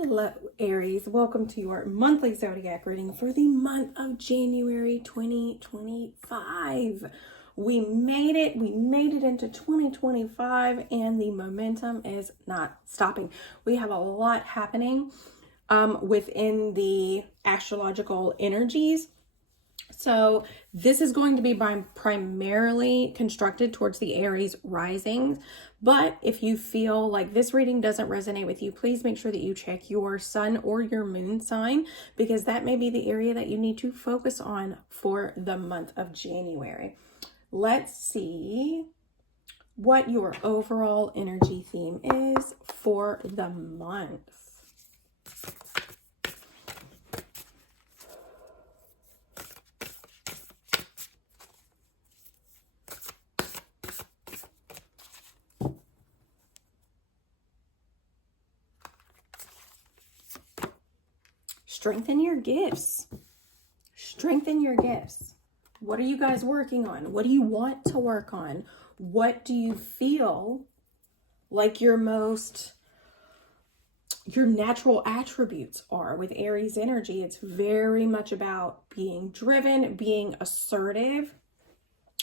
Hello, Aries. Welcome to your monthly zodiac reading for the month of January 2025. We made it. We made it into 2025 and the momentum is not stopping. We have a lot happening within the astrological energies. So this is going to be primarily constructed towards the Aries risings. But if you feel like this reading doesn't resonate with you, please make sure that you check your sun or your moon sign, because that may be the area that you need to focus on for the month of January. Let's see what your overall energy theme is for the month. Strengthen your gifts. Strengthen your gifts. What are you guys working on? What do you want to work on? What do you feel like your natural attributes are with Aries energy? It's very much about being driven, being assertive,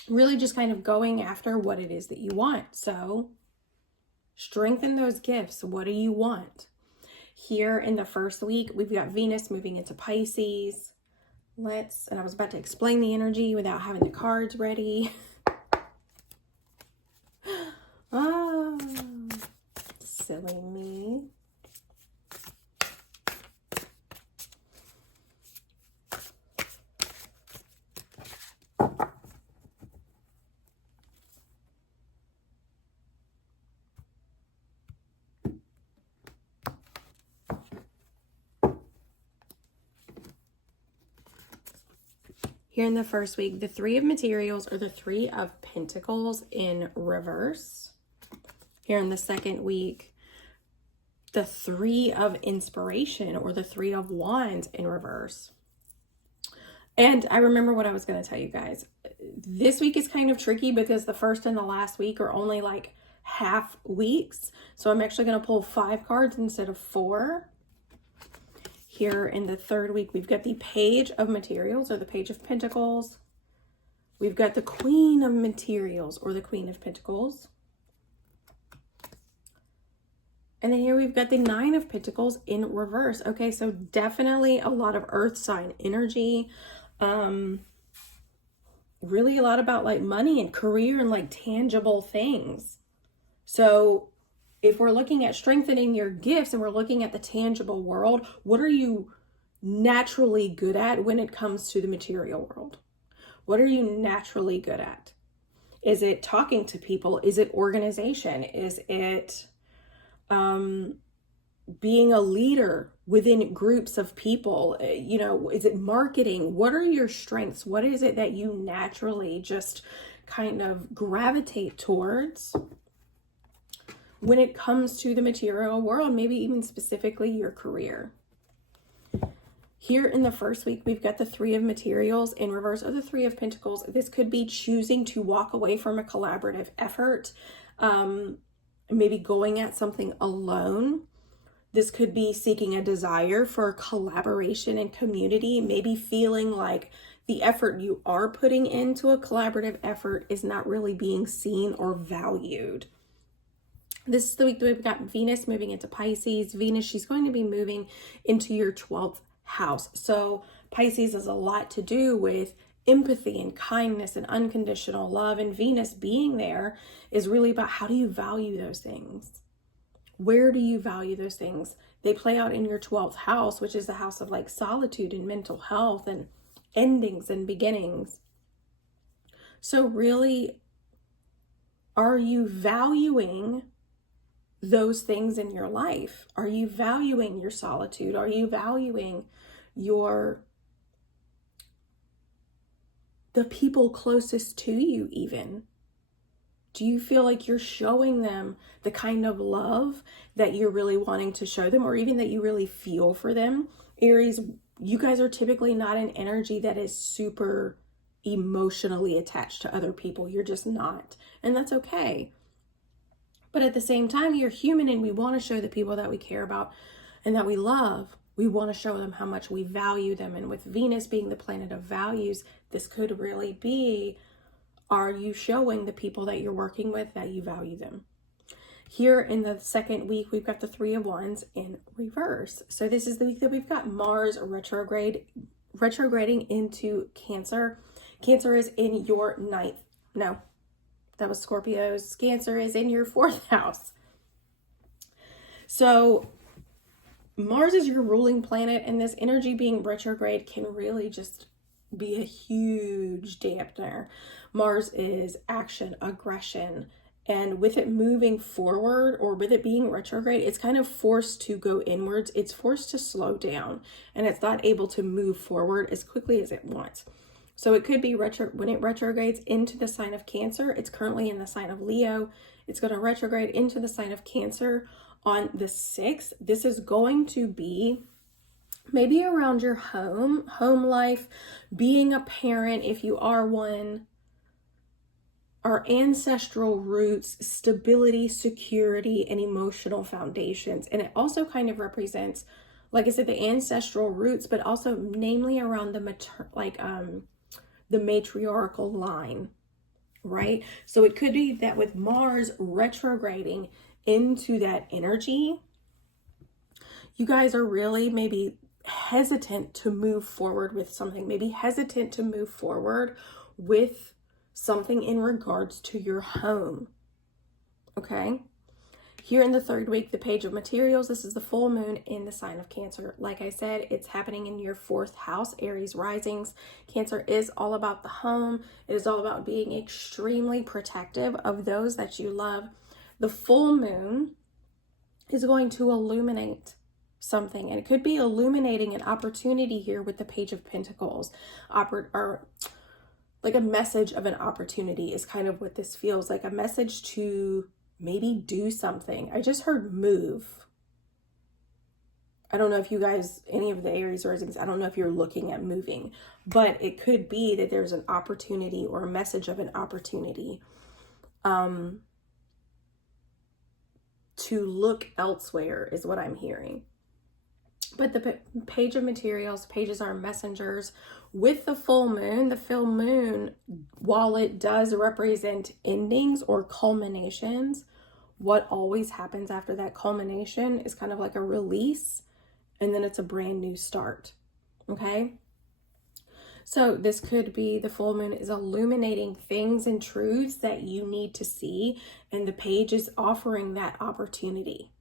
really just kind of going after what it is that you want. So strengthen those gifts. What do you want? Here in the first week, we've got Venus moving into Pisces. And I was about to explain the energy without having the cards ready. Ah, silly me. Here in the first week, the Three of Materials or the Three of Pentacles in reverse. Here in the second week, the Three of Inspiration or the Three of Wands in reverse. And I remember what I was going to tell you guys. This week is kind of tricky because the first and the last week are only like half weeks. So I'm actually going to pull 5 cards instead of 4. Here in the third week, we've got the Page of Materials or the Page of Pentacles. We've got the Queen of Materials or the Queen of Pentacles. And then here we've got the Nine of Pentacles in reverse. Okay, so definitely a lot of earth sign energy. Really a lot about like money and career and like tangible things. So if we're looking at strengthening your gifts and we're looking at the tangible world, what are you naturally good at when it comes to the material world? What are you naturally good at? Is it talking to people? Is it organization? Is it being a leader within groups of people? Is it marketing? What are your strengths? What is it that you naturally just kind of gravitate towards when it comes to the material world, maybe even specifically your career? Here in the first week, we've got the Three of Materials in reverse or the Three of Pentacles. This could be choosing to walk away from a collaborative effort, maybe going at something alone. This could be seeking a desire for collaboration and community, maybe feeling like the effort you are putting into a collaborative effort is not really being seen or valued. This is the week that we've got Venus moving into Pisces. Venus, she's going to be moving into your 12th house. So Pisces has a lot to do with empathy and kindness and unconditional love. And Venus being there is really about how do you value those things? Where do you value those things? They play out in your 12th house, which is the house of like solitude and mental health and endings and beginnings. So really, are you valuing those things in your life? Are you valuing your solitude? Are you valuing the people closest to you even? Do you feel like you're showing them the kind of love that you're really wanting to show them, or even that you really feel for them? Aries, you guys are typically not an energy that is super emotionally attached to other people. You're just not, and that's okay. But at the same time, you're human and we want to show the people that we care about and that we love, we want to show them how much we value them. And with Venus being the planet of values, this could really be, are you showing the people that you're working with that you value them? Here in the second week, we've got the Three of Wands in reverse. So this is the week that we've got Mars retrograding into Cancer. Cancer is in your ninth. No, that was Scorpio's. Cancer is in your fourth house. So Mars is your ruling planet, and this energy being retrograde can really just be a huge dampener. Mars is action, aggression, and with it moving forward, or with it being retrograde, it's kind of forced to go inwards. It's forced to slow down, and it's not able to move forward as quickly as it wants. So it could be when it retrogrades into the sign of Cancer. It's currently in the sign of Leo. It's going to retrograde into the sign of Cancer on the 6th. This is going to be maybe around your home life, being a parent if you are one, our ancestral roots, stability, security, and emotional foundations. And it also kind of represents, like I said, the ancestral roots, but also namely around the matriarchal line, right? So it could be that with Mars retrograding into that energy, you guys are really maybe hesitant to move forward with something, maybe hesitant to move forward with something in regards to your home. Okay. Here in the third week, the Page of Materials, this is the full moon in the sign of Cancer. Like I said, it's happening in your fourth house, Aries risings. Cancer is all about the home. It is all about being extremely protective of those that you love. The full moon is going to illuminate something, and it could be illuminating an opportunity here with the Page of Pentacles, or like a message of an opportunity is kind of what this feels like, a message to maybe do something. I just heard move. I don't know if you guys, any of the Aries risings, I don't know if you're looking at moving, but it could be that there's an opportunity or a message of an opportunity to look elsewhere is what I'm hearing. But the Page of Materials, pages are messengers. With the full moon, while it does represent endings or culminations, what always happens after that culmination is kind of like a release, and then it's a brand new start. Okay? So this could be, the full moon is illuminating things and truths that you need to see, and the page is offering that opportunity.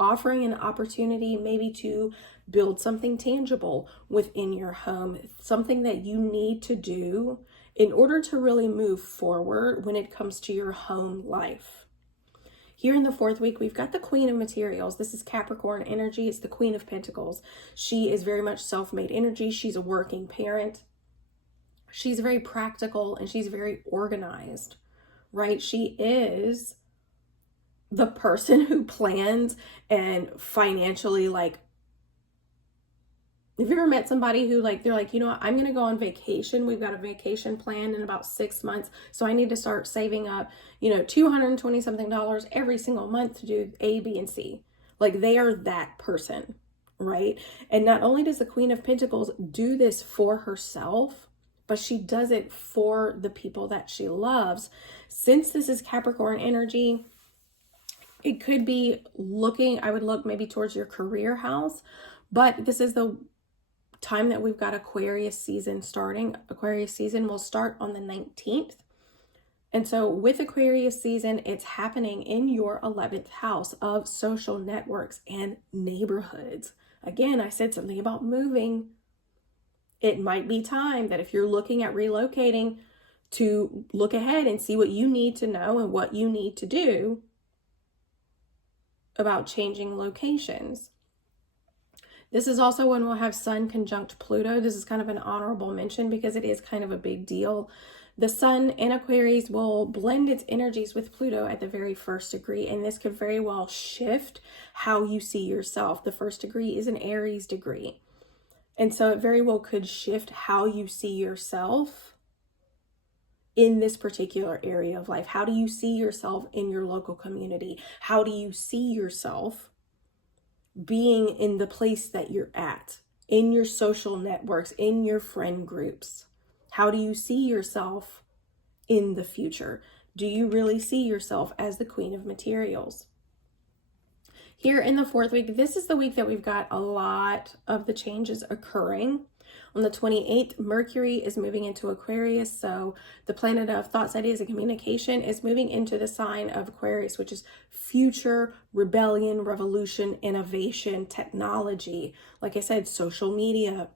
Offering an opportunity maybe to build something tangible within your home, something that you need to do in order to really move forward when it comes to your home life. Here in the fourth week, we've got the Queen of Materials. This is Capricorn energy. It's the Queen of Pentacles. She is very much self-made energy. She's a working parent. She's very practical and she's very organized, right? She is the person who plans and financially, like, have you ever met somebody who, like, they're like, you know what, I'm going to go on vacation. We've got a vacation planned in about 6 months. So I need to start saving up, $220 something every single month to do A, B, and C. Like, they are that person, right? And not only does the Queen of Pentacles do this for herself, but she does it for the people that she loves. Since this is Capricorn energy, it could be I would look maybe towards your career house, but this is the time that we've got Aquarius season starting. Aquarius season will start on the 19th. And so with Aquarius season, it's happening in your 11th house of social networks and neighborhoods. Again, I said something about moving. It might be time that if you're looking at relocating, to look ahead and see what you need to know and what you need to do about changing locations. This is also when we'll have Sun conjunct Pluto. This is kind of an honorable mention because it is kind of a big deal. The Sun in Aquarius will blend its energies with Pluto at the very first degree, and this could very well shift how you see yourself. The first degree is an Aries degree, and so it very well could shift how you see yourself in this particular area of life. How do you see yourself in your local community? How do you see yourself being in the place that you're at, in your social networks, in your friend groups? How do you see yourself in the future? Do you really see yourself as the Queen of Materials? Here in the 4th week, this is the week that we've got a lot of the changes occurring. On the 28th, Mercury is moving into Aquarius, so the planet of thoughts, ideas, and communication is moving into the sign of Aquarius, which is future, rebellion, revolution, innovation, technology. Like I said, social media.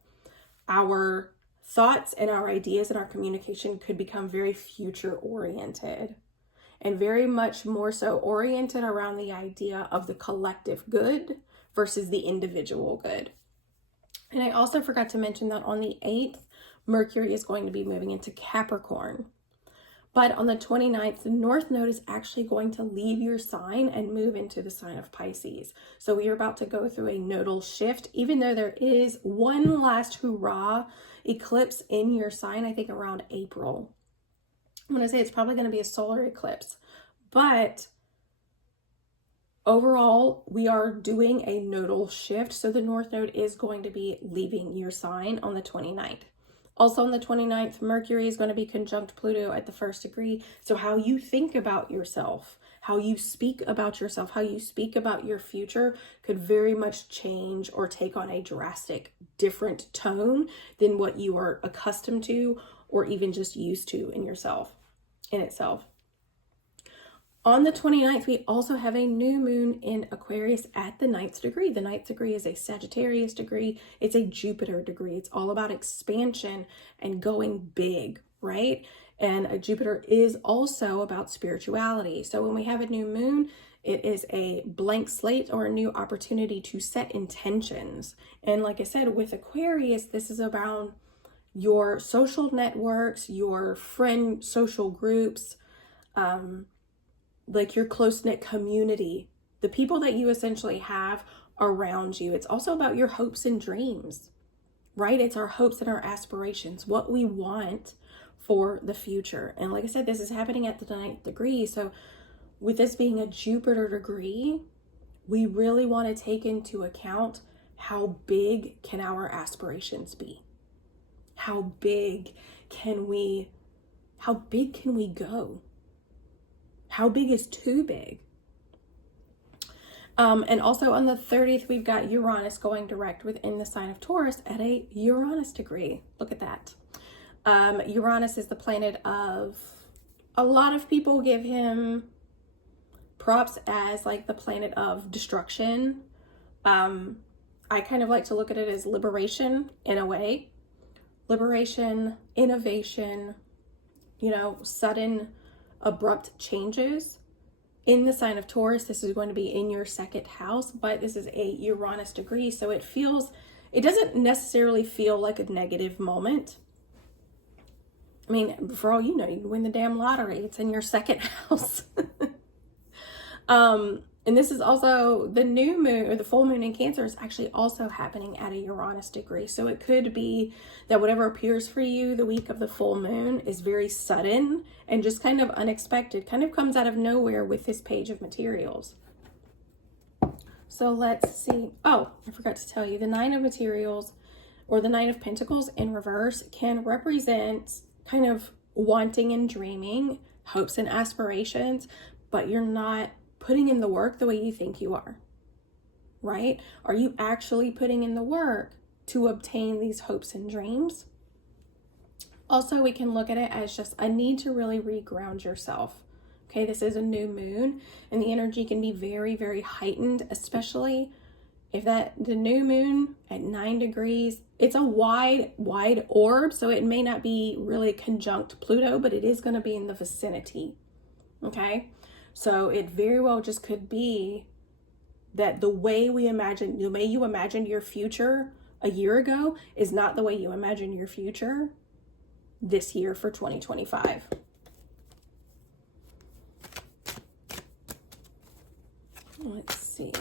Our thoughts and our ideas and our communication could become very future oriented, and very much more so oriented around the idea of the collective good versus the individual good. And I also forgot to mention that on the 8th, Mercury is going to be moving into Capricorn. But on the 29th, the North Node is actually going to leave your sign and move into the sign of Pisces. So we are about to go through a nodal shift, even though there is one last hurrah eclipse in your sign, I think around April. I'm going to say it's probably going to be a solar eclipse, but overall, we are doing a nodal shift. So the North Node is going to be leaving your sign on the 29th. Also on the 29th, Mercury is going to be conjunct Pluto at the 1st degree. So how you think about yourself, how you speak about yourself, how you speak about your future could very much change or take on a drastic different tone than what you are accustomed to or even just used to in yourself, in itself. On the 29th, we also have a new moon in Aquarius at the 9th degree. The 9th degree is a Sagittarius degree. It's a Jupiter degree. It's all about expansion and going big, right? And Jupiter is also about spirituality. So when we have a new moon, it is a blank slate or a new opportunity to set intentions. And like I said, with Aquarius, this is about your social networks, your friend social groups, like your close-knit community, the people that you essentially have around you. It's also about your hopes and dreams, right? It's our hopes and our aspirations, what we want for the future. And like I said, this is happening at the 9th degree. So with this being a Jupiter degree, we really want to take into account how big can our aspirations be? How big can we go? How big is too big? And also on the 30th, we've got Uranus going direct within the sign of Taurus at a Uranus degree. Look at that. Uranus is the planet of, a lot of people give him props as like the planet of destruction. I kind of like to look at it as liberation in a way. Liberation, innovation, sudden, abrupt changes. In the sign of Taurus, this is going to be in your 2nd house, but this is a Uranus degree, so it doesn't necessarily feel like a negative moment. I mean, for all you know, you can win the damn lottery. It's in your 2nd house. And this is also the new moon, or the full moon in Cancer is actually also happening at a Uranus degree. So it could be that whatever appears for you the week of the full moon is very sudden and just kind of unexpected, kind of comes out of nowhere with this page of materials. So let's see. Oh, I forgot to tell you, the 9 of materials, or the 9 of Pentacles in reverse, can represent kind of wanting and dreaming, hopes and aspirations, but you're not putting in the work the way you think you are, right? Are you actually putting in the work to obtain these hopes and dreams? Also, we can look at it as just a need to really reground yourself. Okay, this is a new moon and the energy can be very, very heightened, especially if the new moon at 9 degrees, it's a wide orb, so it may not be really conjunct Pluto, but it is going to be in the vicinity. Okay, so it very well just could be that the way you imagined your future a year ago is not the way you imagine your future this year for 2025. Let's see.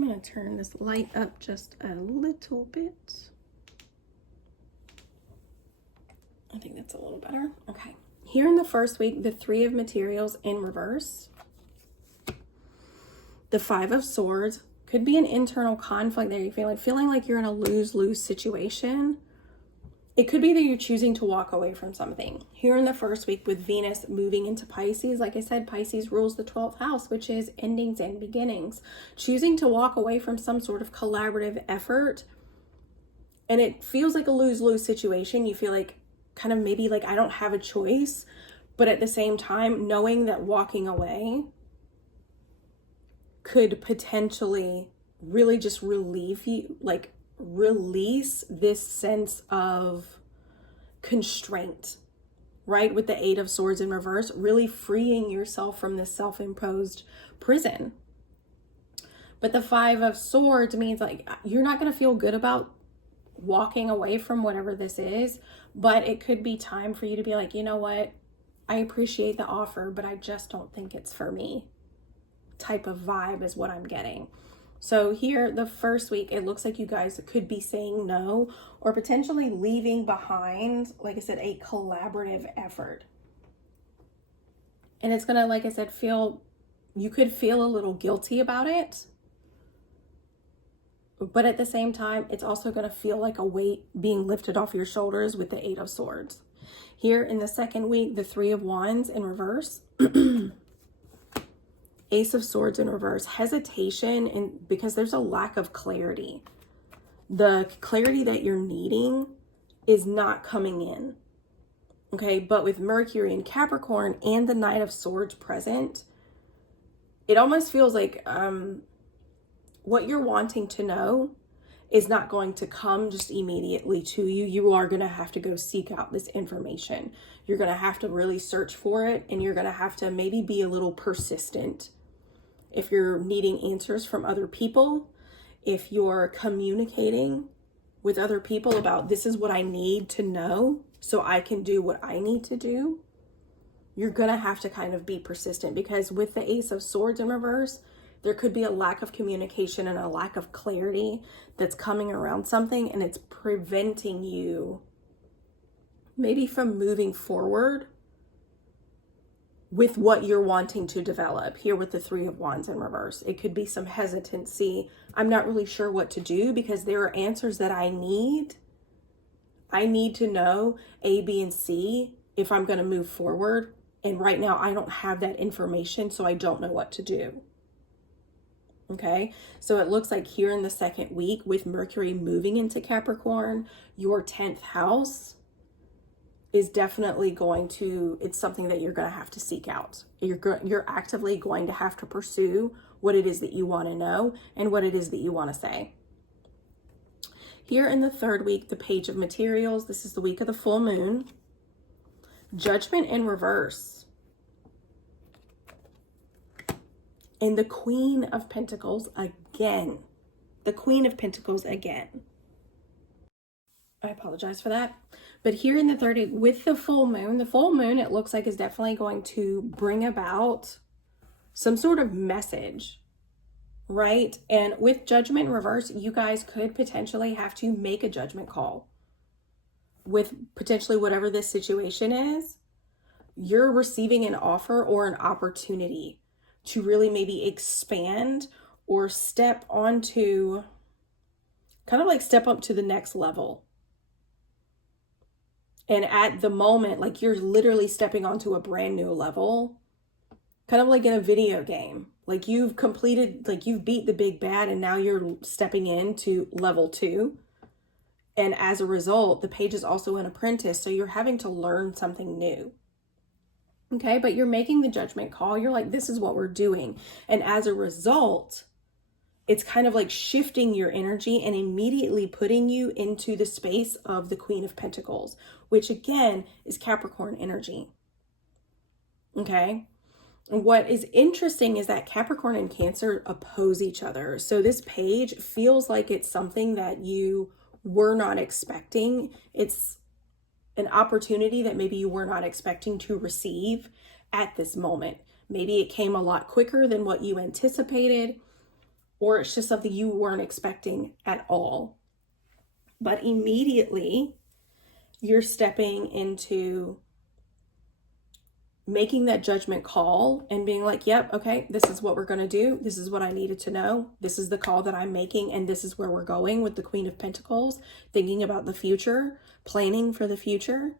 I'm going to turn this light up just a little bit. I think that's a little better. Okay. Here in the first week, the Three of Materials in reverse. The Five of Swords. Could be an internal conflict that you're feeling like you're in a lose-lose situation. It could be that you're choosing to walk away from something. Here in the first week with Venus moving into Pisces, like I said, Pisces rules the 12th house, which is endings and beginnings. Choosing to walk away from some sort of collaborative effort. And it feels like a lose-lose situation. You feel like kind of maybe like I don't have a choice. But at the same time, knowing that walking away could potentially really just relieve you, like release this sense of constraint, right? With the Eight of Swords in reverse, really freeing yourself from this self-imposed prison. But the Five of Swords means like you're not going to feel good about walking away from whatever this is, but it could be time for you to be like, you know what? I appreciate the offer, but I just don't think it's for me. Type of vibe is what I'm getting. So here, the first week, it looks like you guys could be saying no or potentially leaving behind, like I said, a collaborative effort. And it's going to, like I said, you could feel a little guilty about it. But at the same time, it's also going to feel like a weight being lifted off your shoulders with the Eight of Swords. Here in the second week, the Three of Wands in reverse. Ace of Swords in reverse, hesitation, and because there's a lack of clarity. The clarity that you're needing is not coming in. Okay, but with Mercury in Capricorn and the Knight of Swords present, it almost feels like what you're wanting to know is not going to come just immediately to you. You are going to have to go seek out this information. You're going to have to really search for it, and you're going to have to maybe be a little persistent. If you're needing answers from other people, if you're communicating with other people about this is what I need to know so I can do what I need to do, you're going to have to kind of be persistent, because with the Ace of Swords in reverse, there could be a lack of communication and a lack of clarity that's coming around something, and it's preventing you maybe from moving forward with what you're wanting to develop. Here with the Three of Wands in reverse, it could be some hesitancy. I'm not really sure what to do because there are answers that I need. I need to know A, B, and C if I'm going to move forward. And right now I don't have that information, so I don't know what to do. Okay, so it looks like here in the second week with Mercury moving into Capricorn, your 10th house is definitely it's something that you're going to have to seek out. You're actively going to have to pursue what it is that you want to know and what it is that you want to say. Here in the third week, the Page of Materials, this is the week of the full moon. Judgment in reverse. And the Queen of Pentacles again. The Queen of Pentacles again. I apologize for that. But here in the 30, with the full moon, it looks like is definitely going to bring about some sort of message, right? And with Judgment in reverse, you guys could potentially have to make a judgment call with potentially whatever this situation is. You're receiving an offer or an opportunity to really maybe expand or step up to the next level. And at the moment, like you're literally stepping onto a brand new level, kind of like in a video game. Like you've beat the big bad and now you're stepping into level 2. And as a result, the Page is also an apprentice. So you're having to learn something new. Okay, but you're making the judgment call. You're like, this is what we're doing. And as a result, it's kind of like shifting your energy and immediately putting you into the space of the Queen of Pentacles, which again is Capricorn energy. Okay. And what is interesting is that Capricorn and Cancer oppose each other. So this page feels like it's something that you were not expecting. It's an opportunity that maybe you were not expecting to receive at this moment. Maybe it came a lot quicker than what you anticipated. or it's just something you weren't expecting at all. But immediately you're stepping into making that judgment call and being like, yep, okay, this is what we're going to do. This is what I needed to know. This is the call that I'm making. And this is where we're going with the Queen of Pentacles, thinking about the future, planning for the future.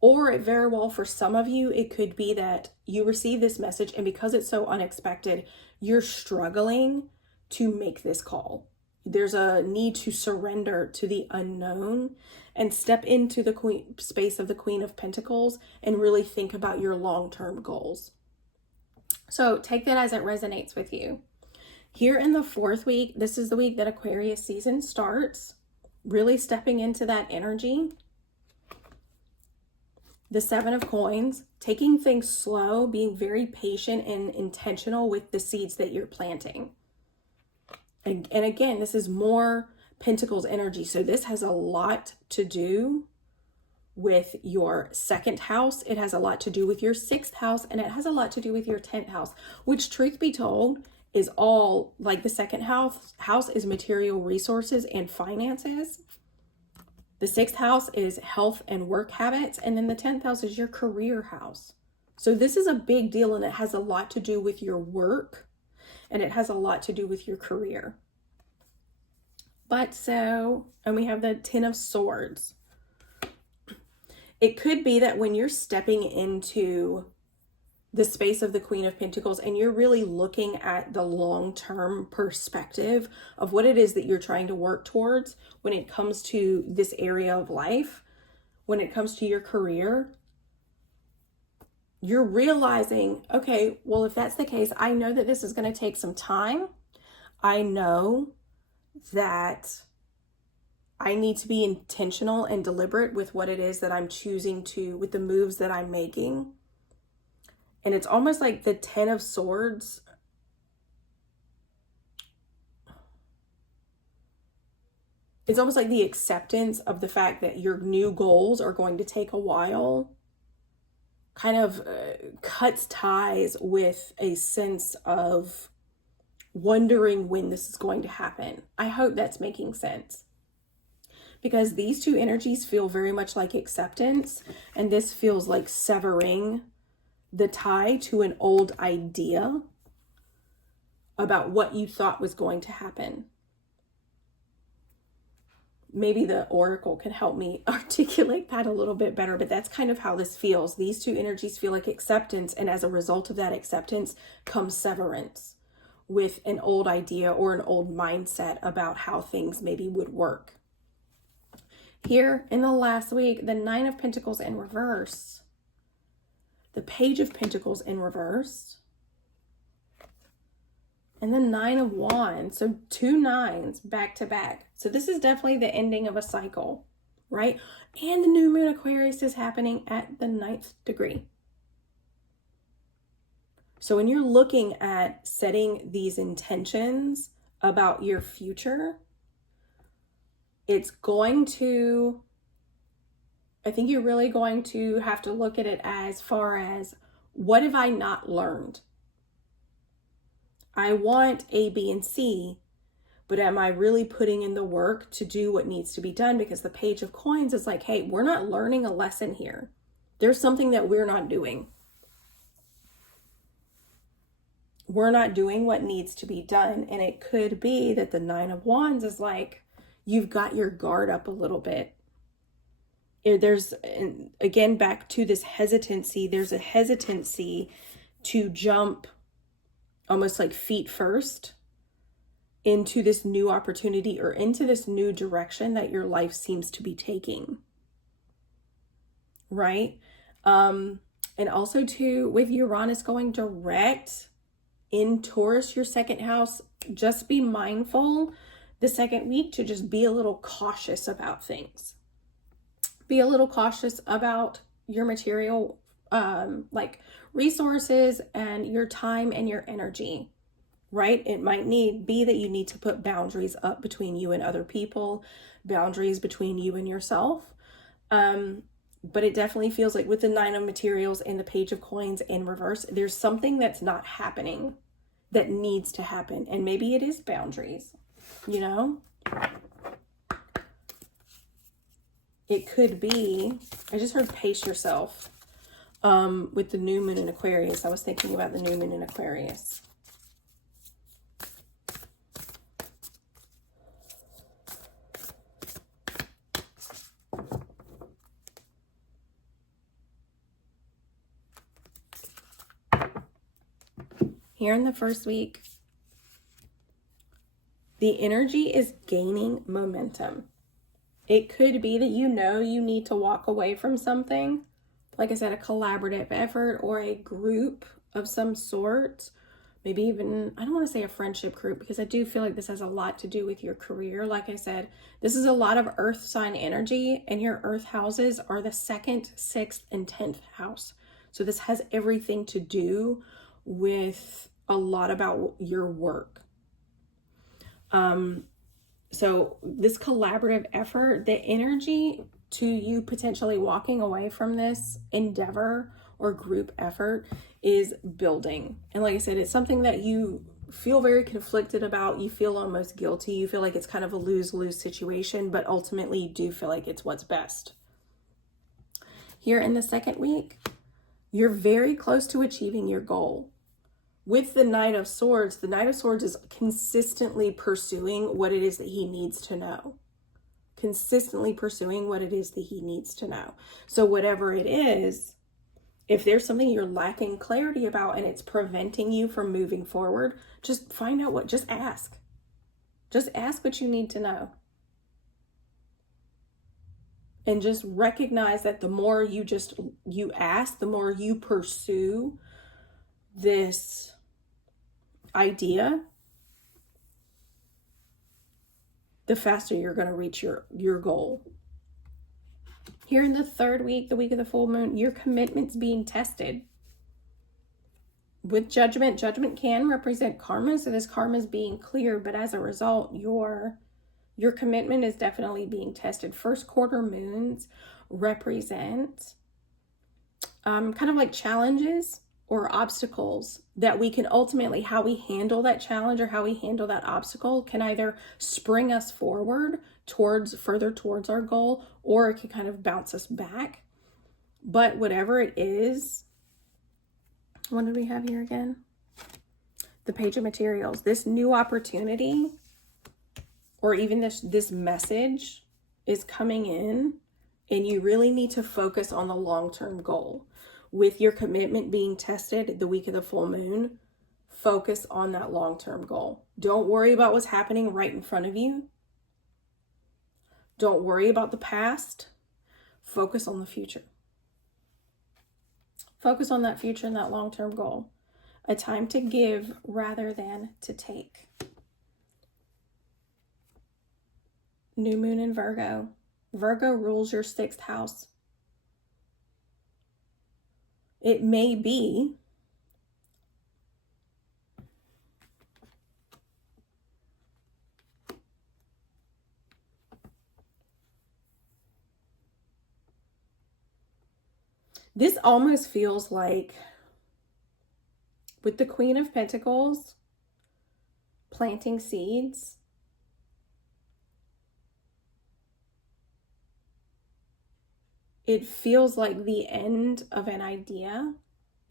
Or it very well, for some of you, it could be that you receive this message and because it's so unexpected, you're struggling to make this call. There's a need to surrender to the unknown and step into the space of the Queen of Pentacles and really think about your long-term goals. So take that as it resonates with you. Here in the 4th week, this is the week that Aquarius season starts, really stepping into that energy. The 7 of Coins, taking things slow, being very patient and intentional with the seeds that you're planting. And again, this is more Pentacles energy. So this has a lot to do with your 2nd house. It has a lot to do with your 6th house, and it has a lot to do with your 10th house, which, truth be told, is all like the 2nd house is material resources and finances. The 6th house is health and work habits. And then the 10th house is your career house. So this is a big deal, and it has a lot to do with your work, and it has a lot to do with your career. And we have the 10 of Swords. It could be that when you're stepping into the space of the Queen of Pentacles and you're really looking at the long-term perspective of what it is that you're trying to work towards when it comes to this area of life, when it comes to your career, you're realizing, okay, well, if that's the case, I know that this is going to take some time. I know that I need to be intentional and deliberate with what it is that I'm choosing to, with the moves that I'm making. And it's almost like the 10 of Swords. It's almost like the acceptance of the fact that your new goals are going to take a while kind of cuts ties with a sense of wondering when this is going to happen. I hope that's making sense. Because these two energies feel very much like acceptance, and this feels like severing the tie to an old idea about what you thought was going to happen. Maybe the oracle can help me articulate that a little bit better, but that's kind of how this feels. These two energies feel like acceptance, and as a result of that acceptance comes severance with an old idea or an old mindset about how things maybe would work. Here in the last week, the 9 of Pentacles in reverse, the Page of Pentacles in reverse, and the 9 of Wands. So 2 9s back to back. So this is definitely the ending of a cycle, right? And the new moon Aquarius is happening at the 9th degree. So when you're looking at setting these intentions about your future, it's going to, I think you're really going to have to look at it as far as, what have I not learned? I want A, B, and C, but am I really putting in the work to do what needs to be done? Because the Page of Coins is like, hey, we're not learning a lesson here. There's something that we're not doing. We're not doing what needs to be done. And it could be that the 9 of Wands is like, you've got your guard up a little bit. There's, again, back to this hesitancy. There's a hesitancy to jump almost like feet first into this new opportunity or into this new direction that your life seems to be taking. Right? And also too, with Uranus going direct in Taurus, your 2nd house, just be mindful the 2nd week to just be a little cautious about things. Be a little cautious about your material, like resources and your time and your energy, right? It might be that you need to put boundaries up between you and other people, boundaries between you and yourself. But it definitely feels like with the 9 of materials and the Page of Coins in reverse, there's something that's not happening that needs to happen. And maybe it is boundaries, you know? It could be, I just heard pace yourself with the new moon in Aquarius. I was thinking about the new moon in Aquarius. Here in the first week, the energy is gaining momentum. It could be that you know you need to walk away from something. Like I said, a collaborative effort or a group of some sort. Maybe even, I don't want to say a friendship group, because I do feel like this has a lot to do with your career. Like I said, this is a lot of earth sign energy, and your earth houses are the 2nd, 6th, and 10th house. So this has everything to do with a lot about your work. So this collaborative effort, the energy to you potentially walking away from this endeavor or group effort is building. And like I said, it's something that you feel very conflicted about. You feel almost guilty. You feel like it's kind of a lose-lose situation, but ultimately you do feel like it's what's best. Here in the second week, you're very close to achieving your goal. With the Knight of Swords is consistently pursuing what it is that he needs to know. Consistently pursuing what it is that he needs to know. So whatever it is, if there's something you're lacking clarity about and it's preventing you from moving forward, just find out just ask. Just ask what you need to know. And just recognize that the more you ask, the more you pursue this idea, the faster you're going to reach your goal. Here in the third week, the week of the full moon, your commitment's being tested. With judgment can represent karma, so this karma is being cleared, but as a result, your commitment is definitely being tested. First quarter moons represent kind of like challenges or obstacles that we can ultimately, how we handle that challenge or how we handle that obstacle can either spring us forward further towards our goal, or it can kind of bounce us back. But whatever it is, what did we have here again? The Page of Materials. This new opportunity, or even this message is coming in, and you really need to focus on the long-term goal. With your commitment being tested the week of the full moon, focus on that long-term goal. Don't worry about what's happening right in front of you. Don't worry about the past. Focus on the future. Focus on that future and that long-term goal. A time to give rather than to take. New moon in Virgo. Virgo rules your 6th house. It may be this almost feels like with the Queen of Pentacles planting seeds. It feels like the end of an idea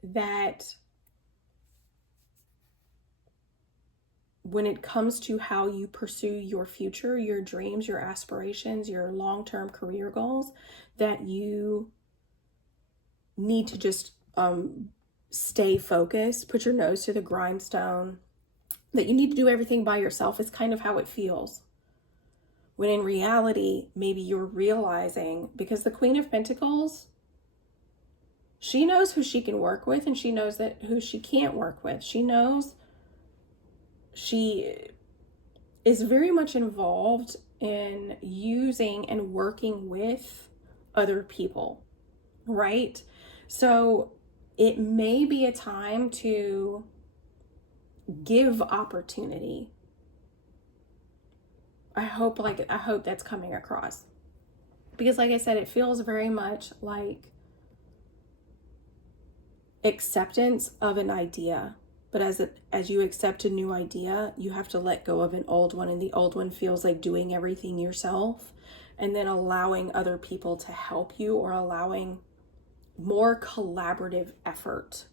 that when it comes to how you pursue your future, your dreams, your aspirations, your long-term career goals, that you need to just stay focused, put your nose to the grindstone, that you need to do everything by yourself. It's kind of how it feels. When in reality, maybe you're realizing, because the Queen of Pentacles, she knows who she can work with, and she knows that who she can't work with. She knows she is very much involved in using and working with other people, right? So it may be a time to give opportunity. I hope that's coming across, because like I said, it feels very much like acceptance of an idea, But as you accept a new idea, you have to let go of an old one, and the old one feels like doing everything yourself, and then allowing other people to help you, or allowing more collaborative effort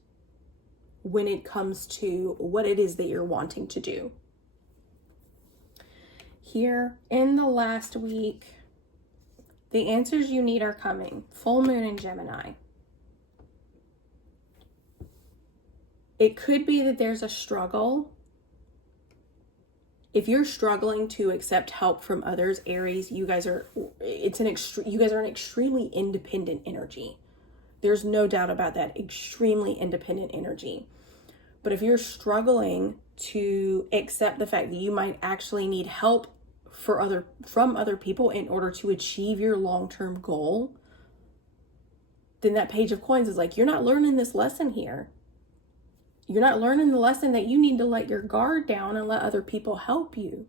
when it comes to what it is that you're wanting to do. Here in the last week, the answers you need are coming. Full moon in Gemini. It could be that there's a struggle. If you're struggling to accept help from others, Aries, you guys are an extremely independent energy. There's no doubt about that. Extremely independent energy. But if you're struggling to accept the fact that you might actually need help from other people in order to achieve your long-term goal, then that Page of Coins is like, you're not learning this lesson here. You're not learning the lesson that you need to let your guard down and let other people help you,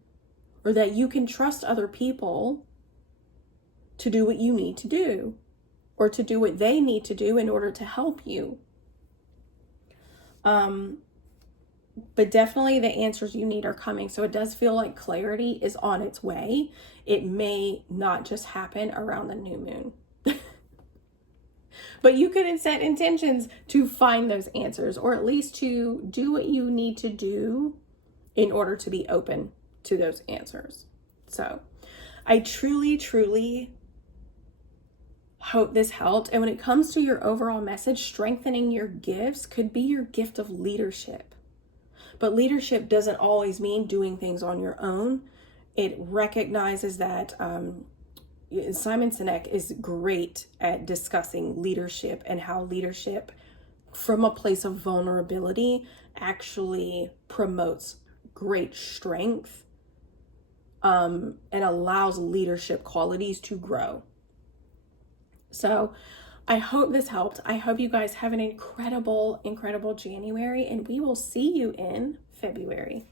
or that you can trust other people to do what you need to do, or to do what they need to do in order to help you. But definitely the answers you need are coming. So it does feel like clarity is on its way. It may not just happen around the new moon. But you could set intentions to find those answers, or at least to do what you need to do in order to be open to those answers. So I truly, truly hope this helped. And when it comes to your overall message, strengthening your gifts could be your gift of leadership. But leadership doesn't always mean doing things on your own. It recognizes that Simon Sinek is great at discussing leadership, and how leadership from a place of vulnerability actually promotes great strength, and allows leadership qualities to grow. So I hope this helped. I hope you guys have an incredible, incredible January, and we will see you in February.